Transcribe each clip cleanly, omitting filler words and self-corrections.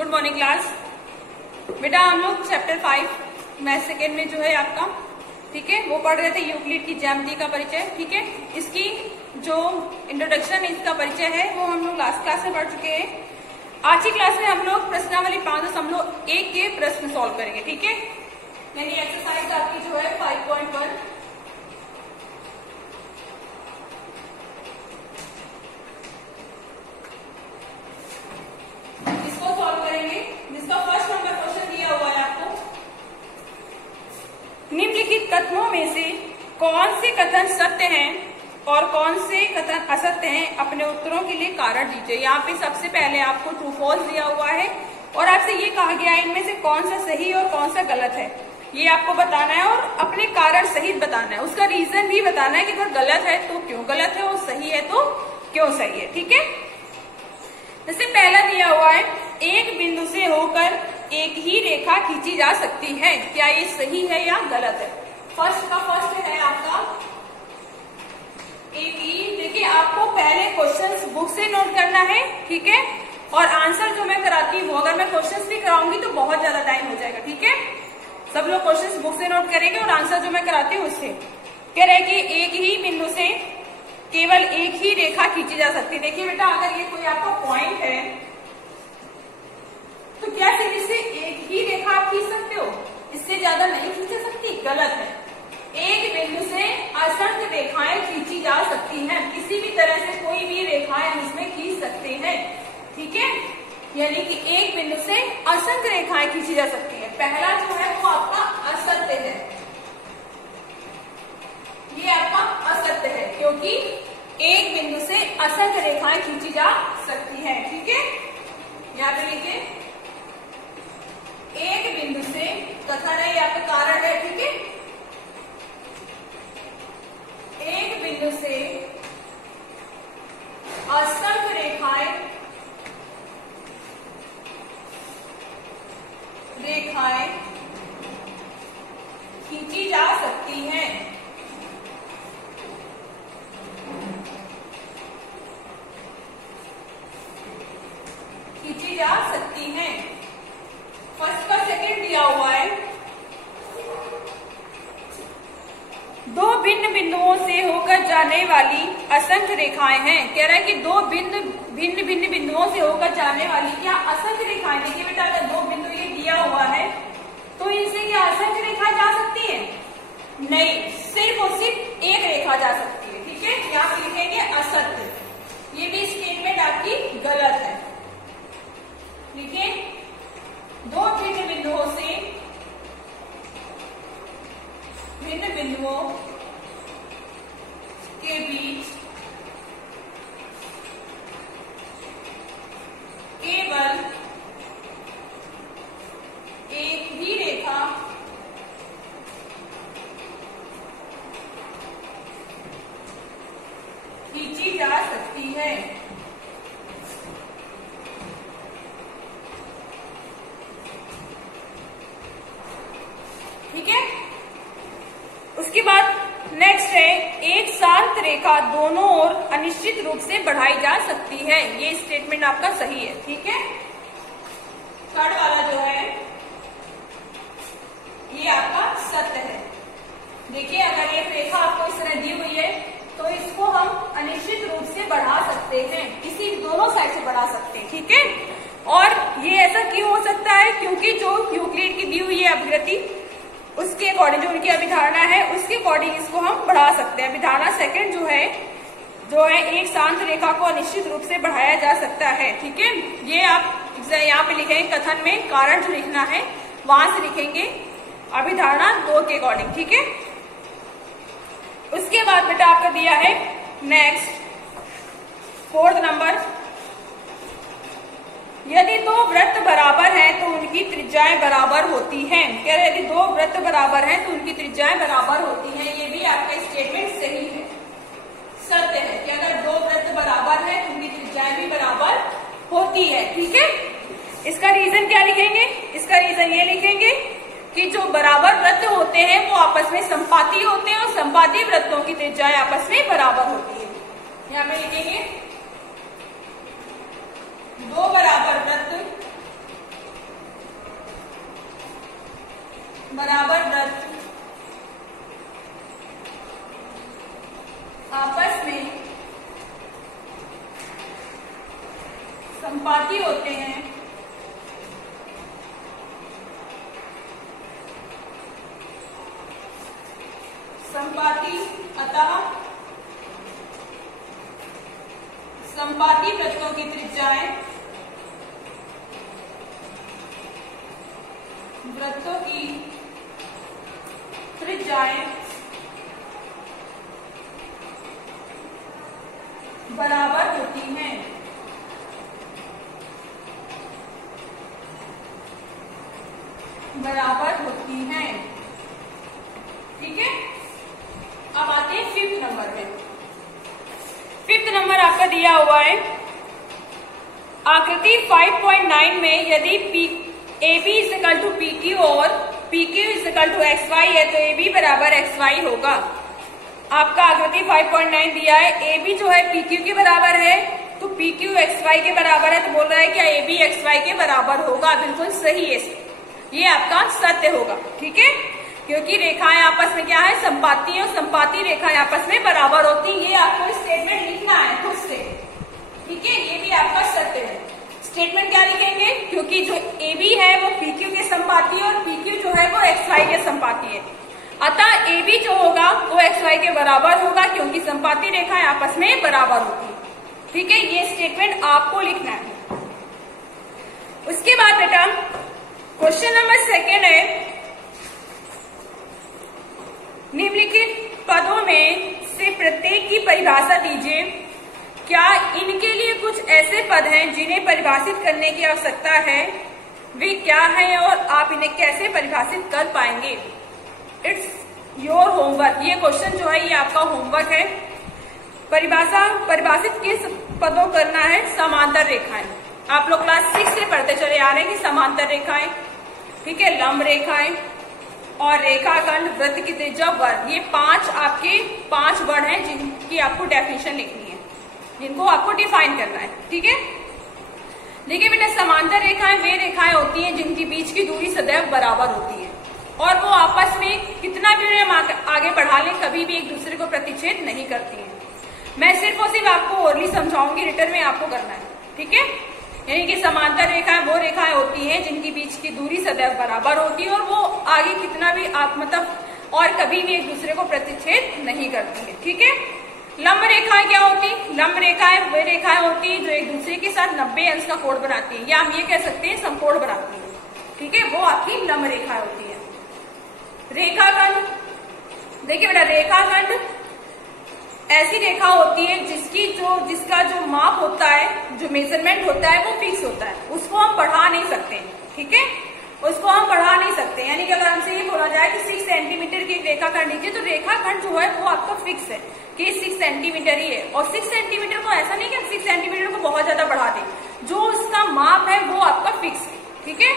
Good morning class. बेटा हम लोग चैप्टर 5 मैथ सेकेंड में जो है आपका, ठीक है, वो पढ़ रहे थे यूक्लिड की ज्यामिति का परिचय। ठीक है, इसकी जो इंट्रोडक्शन है, इसका परिचय है, वो हम लोग लास्ट क्लास में पढ़ चुके हैं। आज की क्लास में हम लोग प्रश्नावली 5.1 के प्रश्न सॉल्व करेंगे। ठीक है, यानी एक्सरसाइज आपकी जो है 5.1। इसको सॉल्व करेंगे, जिसका फर्स्ट नंबर क्वेश्चन दिया हुआ है आपको। निम्नलिखित कथनों में से कौन से कथन सत्य हैं और कौन से कथन असत्य हैं, अपने उत्तरों के लिए कारण दीजिए। यहाँ पे सबसे पहले आपको ट्रू फॉल्स दिया हुआ है और आपसे ये कहा गया है इनमें से कौन सा सही और कौन सा गलत है, ये आपको बताना है और अपने कारण सहित बताना है। उसका रीजन भी बताना है कि अगर गलत है तो क्यों गलत है और सही है तो क्यों सही है। ठीक है, जैसे पहला दिया हुआ है, एक बिंदु से होकर एक ही रेखा खींची जा सकती है, क्या ये सही है या गलत है। फर्स्ट का फर्स्ट है आपका एक ही। देखिए, आपको पहले क्वेश्चंस बुक से नोट करना है, ठीक है, और आंसर जो मैं कराती हूँ, अगर मैं क्वेश्चंस भी कराऊंगी तो बहुत ज्यादा टाइम हो जाएगा। ठीक है, सब लोग क्वेश्चंस बुक से नोट करेंगे और आंसर जो मैं कराती हूँ उससे। कह रहे कि एक ही बिंदु से केवल एक ही रेखा खींची जा सकती है। देखिए बेटा, अगर ये कोई आपका पॉइंट है तो क्या सिर्फ इससे एक ही रेखा आप खींच सकते हो, इससे ज्यादा नहीं खींच सकती, गलत है। एक बिंदु से असंख्य रेखाएं खींची जा सकती हैं, किसी भी तरह से कोई भी रेखाएं हम इसमें खींच सकते हैं। ठीक है, यानी कि एक बिंदु से असंख्य रेखाएं खींची जा सकती है। पहला जो है वो आपका असत्य है, ये आपका असत्य है, क्योंकि एक बिंदु से असंख्य रेखाएं खींची जा सकती हैं। ठीक है, यहाँ पे लिखिए, एक बिंदु से कथन है या तो कारण है। ठीक है, एक बिंदु से असंख्य रेखाएं खींची जा सकती हैं। खींची जा सकती हैं। फर्स्ट का सेकंड दिया हुआ है, दो भिन्न बिंदुओं से होकर जाने वाली असंख्य रेखाएं हैं। कह रहा है कि दो भिन्न बिंदुओं से होकर जाने वाली क्या असंख्य रेखाएं। देखिए बेटा, अगर दो बिंदु ये दिया हुआ है तो इनसे क्या असंख्य रेखा जा सकती है? नहीं, सिर्फ और सिर्फ एक रेखा जा सकती है। ठीक है, यहाँ पे लिखेंगे असत्य, ये भी स्टेटमेंट आपकी गलत है। लिखिए, दो भिन्न बिंदुओं के बीच केवल एक ही रेखा खींची जा सकती है। ठीक है, उसके बाद नेक्स्ट है, एक शांत रेखा दोनों ओर अनिश्चित रूप से बढ़ाई जा सकती है, ये स्टेटमेंट आपका सही है। ठीक है, थर्ड वाला जो है ये आपका सत्य है। देखिए, अगर एक रेखा आपको इस तरह दी हुई है तो इसको हम अनिश्चित रूप से बढ़ा सकते हैं, किसी दोनों साइड से बढ़ा सकते हैं। ठीक है, और ये ऐसा क्यों हो सकता है, क्योंकि जो यूक्लिड की दी हुई है अभिव्यक्ति, उसके अकॉर्डिंग, जो उनकी अभिधारणा है उसके अकॉर्डिंग इसको हम बढ़ा सकते हैं। अभिधारणा सेकंड जो है एक शांत रेखा को अनिश्चित रूप से बढ़ाया जा सकता है। ठीक है, ये आप यहाँ पे लिखेंगे, कथन में कारण जो लिखना है वहां से लिखेंगे अभिधारणा 2 के अकॉर्डिंग। ठीक है, उसके बाद बेटा आपका दिया है नेक्स्ट फोर्थ नंबर, यदि दो वृत्त बराबर हैं तो उनकी त्रिज्याएं बराबर होती हैं। कह रहे यदि दो वृत्त बराबर हैं तो उनकी त्रिज्याएं बराबर होती हैं, ये भी आपका स्टेटमेंट सही है, सत्य है कि अगर दो वृत्त बराबर हैं तो उनकी त्रिज्याएं भी बराबर होती है। ठीक है, इसका रीजन क्या लिखेंगे? इसका रीजन ये लिखेंगे कि जो बराबर वृत्त होते हैं वो आपस में संपाती होते हैं और संपाती वृत्तों की त्रिज्याएं आपस में बराबर होती है। यहाँ पे लिखेंगे दो बराबर वृत्त बराबर वृत्त आपस में संपाती होते हैं, संपाती अतः संपाती वृत्तों की त्रिज्याएं बराबर होती हैं। ठीक है, अब आते हैं फिफ्थ नंबर पे। फिफ्थ नंबर आपका दिया हुआ है आकृति 5.9 में यदि AB is equal to PQ और PQ is equal to XY है तो AB बराबर XY होगा। आपका आकृति 5.9 दिया है, AB जो है PQ के बराबर है तो PQ XY के बराबर है, तो बोल रहा है क्या AB XY के बराबर होगा। बिल्कुल सही है, ये आपका सत्य होगा। ठीक है, क्योंकि रेखाएं आपस में क्या है, संपाती है और संपाती रेखाएं आपस में बराबर होती है। ये आपको स्टेटमेंट लिखना है खुद से। ठीक है, ये भी आपका सत्य है। स्टेटमेंट क्या लिखेंगे, क्योंकि जो AB है वो PQ के संपाती है और PQ जो है वो XY के संपाती है, अतः AB जो होगा वो XY के बराबर होगा, क्योंकि संपाती रेखाएं आपस में बराबर होती है। ठीक है, ये स्टेटमेंट आपको लिखना है। उसके बाद बेटा क्वेश्चन नंबर 2 है, निम्नलिखित पदों में से प्रत्येक की परिभाषा दीजिए। क्या इनके लिए कुछ ऐसे पद हैं जिन्हें परिभाषित करने की आवश्यकता है, वे क्या हैं और आप इन्हें कैसे परिभाषित कर पाएंगे। It's your homework. ये क्वेश्चन जो है ये आपका होमवर्क है। परिभाषित किस पदों करना है, समांतर रेखाएं। आप लोग क्लास 6 से पढ़ते चले आ रहे हैं कि समांतर रेखाएं, ठीक है, लंब रेखाएं और रेखाखंड, वृत्त की त्रिज्या, वर्ग, ये 5 वर्ड हैं जिनकी आपको डेफिनेशन लिखनी है, जिनको आपको डिफाइन करना है। ठीक है, देखिए बेटा, समांतर रेखाएं वे रेखाएं होती हैं जिनकी बीच की दूरी सदैव बराबर होती है और वो आपस में कितना भी हम आगे बढ़ा लें कभी भी एक दूसरे को प्रतिच्छेद नहीं करती हैं। मैं सिर्फ और सिर्फ आपको ओरली समझाऊंगी, रिटर्न में आपको करना है। ठीक है, यानी कि समांतर रेखाएं वो रेखाएं होती हैं जिनकी बीच की दूरी सदैव बराबर होती है और वो आगे कितना भी आप मतलब और कभी भी एक दूसरे को प्रतिच्छेद नहीं करती है। ठीक है, लंब रेखाएं क्या होती, लंब रेखाएं वे रेखाएं होती है जो एक दूसरे के साथ 90 अंश का कोण बनाती है, या हम ये कह सकते हैं समकोण बनाती है। ठीक है, वो आपकी लंब रेखाएं होती है। रेखाखंड, देखिए बेटा, रेखाखंड ऐसी रेखा होती है जिसका जो माप होता है, जो मेजरमेंट होता है वो फिक्स होता है, उसको हम बढ़ा नहीं सकते। ठीक है, उसको हम बढ़ा नहीं सकते, यानी कि अगर हमसे ये बोला जाए कि 6 सेंटीमीटर की एक रेखाखंड लीजिए तो रेखाखंड जो है वो आपका फिक्स है कि 6 सेंटीमीटर ही है। और 6 सेंटीमीटर को ऐसा नहीं कि हम 6 सेंटीमीटर को बहुत ज्यादा बढ़ा दें, जो उसका माप है वो आपका फिक्स है। ठीक है,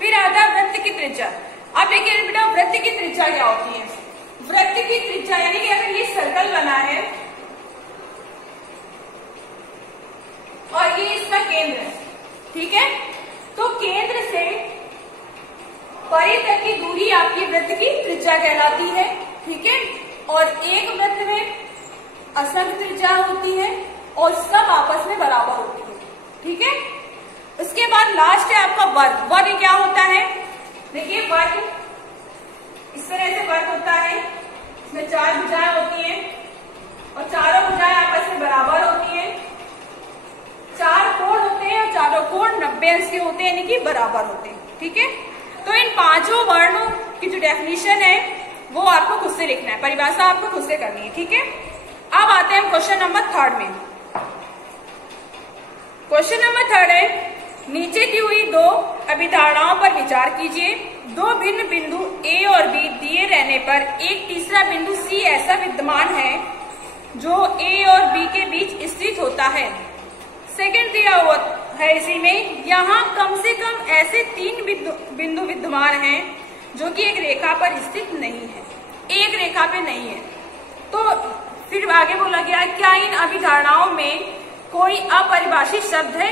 फिर आता है वृत्त की त्रिज्या। अब देखिए बेटा, वृत्त की त्रिज्या क्या होती है। वृत्त की त्रिज्या यानी कि अगर ये सर्कल बना है और ये इसका केंद्र है, ठीक है, तो केंद्र से परे तक की दूरी आपकी वृत्त की त्रिज्या कहलाती है। ठीक है, और एक वृत्त में असंख्य त्रिज्या होती है और सब आपस में बराबर होती है। ठीक है, उसके बाद लास्ट है आपका वर्ग। वर्ग क्या होता है, देखिए वर्ग इस तरह से वर्ग होता है, इसमें 4 भुजाएं होती हैं और चारों भुजाएं आपस में बराबर होती हैं। 4 कोण होते हैं और चारों कोण 90 अंश के होते हैं, यानी कि बराबर होते हैं। ठीक है, तो इन 5 वर्णों की जो डेफिनेशन है वो आपको खुद से लिखना है, परिभाषा आपको खुद से करनी है। ठीक है, अब आते हैं क्वेश्चन नंबर 3 में। क्वेश्चन नंबर 3 है, नीचे दी हुई 2 अभिधारणाओं पर विचार कीजिए। 2 भिन्न बिंदु A और B दिए रहने पर एक तीसरा बिंदु C ऐसा विद्यमान है जो A और B के बीच स्थित होता है। सेकंड दिया हुआ है इसी में, यहाँ कम से कम ऐसे 3 बिंदु विद्यमान हैं जो कि एक रेखा पर स्थित नहीं है, एक रेखा पे नहीं है। तो फिर आगे बोला गया, क्या इन अभिधारणाओं में कोई अपरिभाषित शब्द है,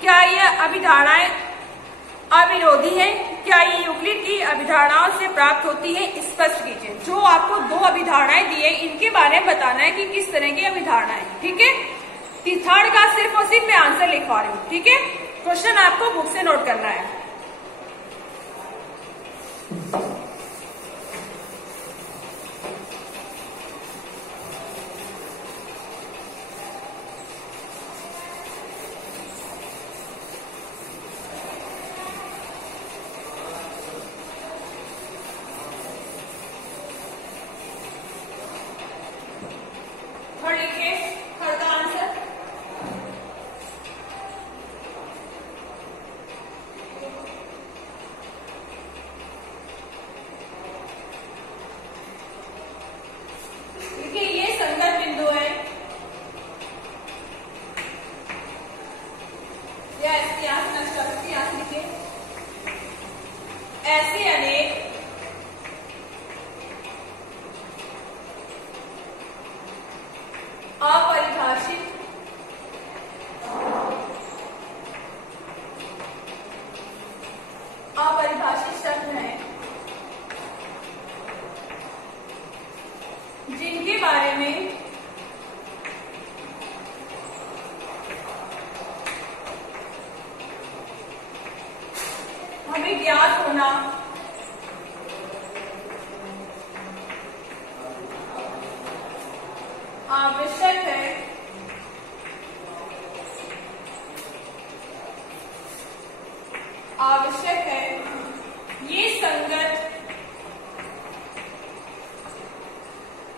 क्या यह अभिधारणाएं अविरोधी है क्या ये यूक्लिड की अभिधारणाओं से प्राप्त होती है? स्पष्ट कीजिए। जो आपको दो अभिधारणाएं दी है इनके बारे में बताना है कि किस तरह की अभिधारणाएं, ठीक है। थर्ड का सिर्फ और सिर्फ मैं आंसर लिखवा रही हूँ, ठीक है। क्वेश्चन आपको बुक से नोट करना है। थर्ड लिखिए, थर्ड का आंसर। देखिए ये संगत बिंदु है, या इसके यहाँ नष्ट करके यहाँ लिखिए। ऐसे अनेक अपरिभाषित शब्द हैं जिनके बारे में हमें ज्ञात होना आवश्यक है।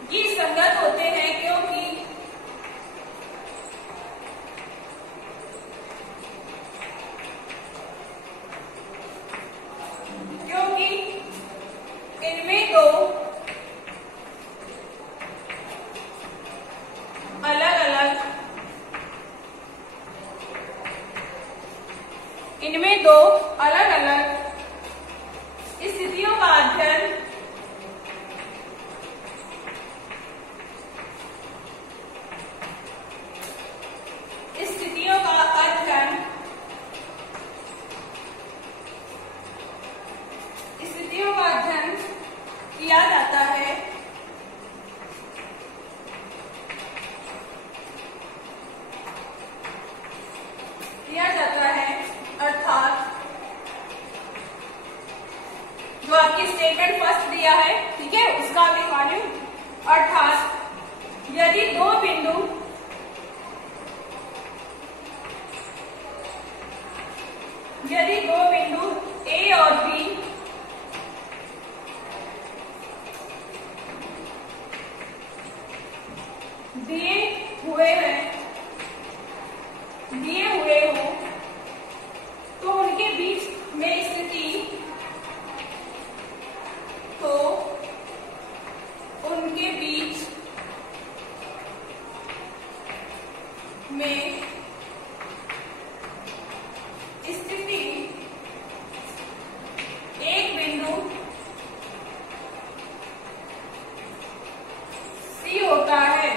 ये संगत होते हैं क्योंकि इनमें दो अलग अलग स्थितियों का अध्ययन किया जाता है। अर्थात जो आपकी स्टेटमेंट फर्स्ट दिया है, ठीक है, उसका लिखवा रही हूं। अर्थात यदि दो बिंदु ए और बी दिए हुए हो तो उनके बीच में स्थिति एक बिंदु सी होता है।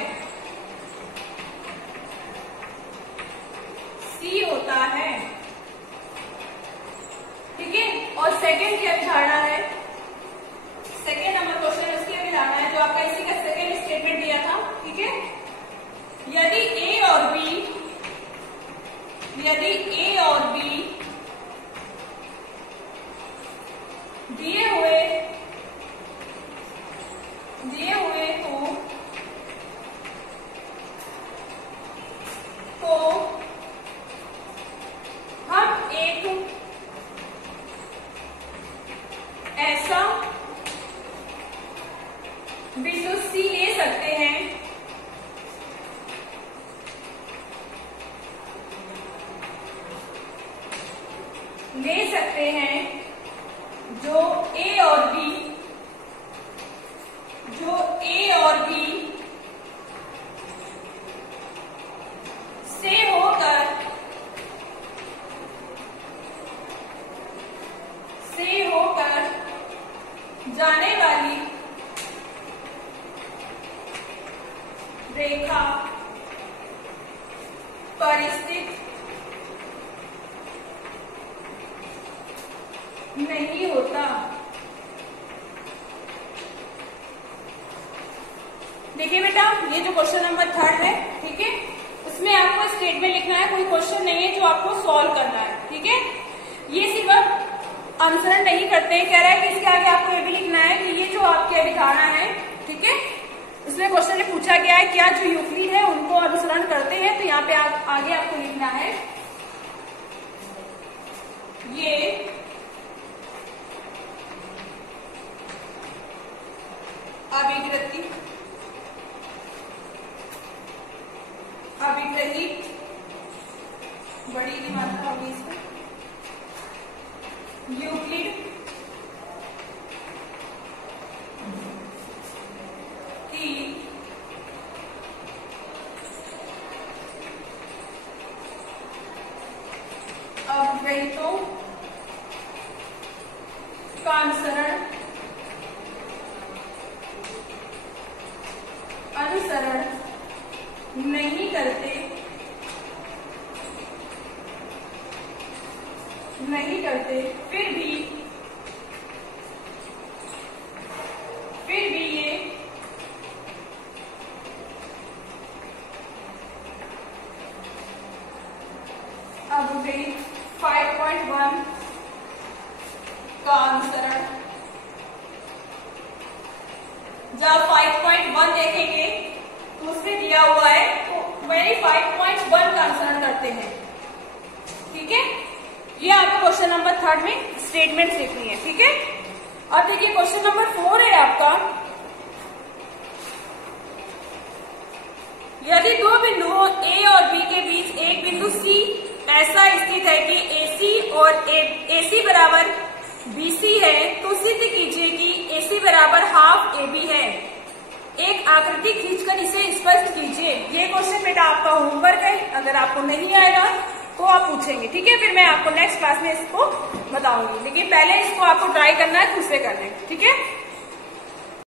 ठीक है। और सेकंड की अभिधारणा है, सेकंड नंबर क्वेश्चन उसकी अभिधारणा है जो आपका इसी का सेकंड स्टेटमेंट दिया था। ठीक है, यदि ए और बी दिए हुए हो तो हम एक ऐसा बिंदु सी ले सकते हैं जो ए और बी से होकर जाने वाली रेखा परिस्थित नहीं होता। देखिए बेटा, ये जो क्वेश्चन नंबर 3 है, ठीक है, उसमें आपको स्टेटमेंट लिखना है, कोई क्वेश्चन नहीं है जो आपको सॉल्व करना है, ठीक है। ये सिर्फ अनुसरण नहीं करते हैं, कह रहा है कि इसके आगे आपको ये भी लिखना है कि ये जो आपके अभी धारणा है, ठीक है, उसमें क्वेश्चन में पूछा गया है क्या जो यूक्लिड है उनको अनुसरण करते हैं, तो यहाँ पे आगे आपको लिखना है ये अभिग्रहित बड़ी की मात्रा होगी इसमें यूक्लिड की अभिग्रहितों का अनुसरण नहीं करते, फिर भी ये अभिग्रहित 5.1 का अनुसरण, जब 5.1 देखेंगे तो उसमें दिया हुआ है तो वही 5.1 का अनुसरण करते हैं, ठीक है। ये आपको क्वेश्चन नंबर 3 में स्टेटमेंट लिखनी है, ठीक है। अब देखिए क्वेश्चन नंबर 4 है आपका, यदि दो बिंदुओं A और B के बीच एक बिंदु C ऐसा स्थित है कि AC और AC बराबर BC है, तो सिद्ध कीजिए कि AC बराबर हाफ AB है। एक आकृति खींचकर इसे स्पष्ट कीजिए। ये क्वेश्चन बेटा आपका होमवर्क है, अगर आपको नहीं आएगा तो आप पूछेंगे, ठीक है, फिर मैं आपको नेक्स्ट क्लास में इसको बताऊंगी, लेकिन पहले इसको आपको ट्राई करना है, खुद से करना है, ठीक है।